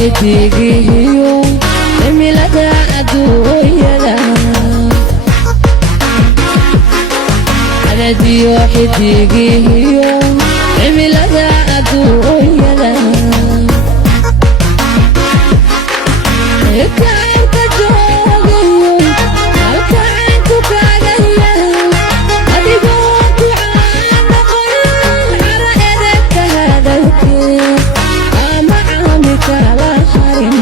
xidigihiyo cimilada adduunyada cadadiyo xidigihiyo cimilada adduunyada kaanka joogayo halkaanku kaagaya adigoo ku caanaqoyn cara edegka hadalkee ama caami kala harin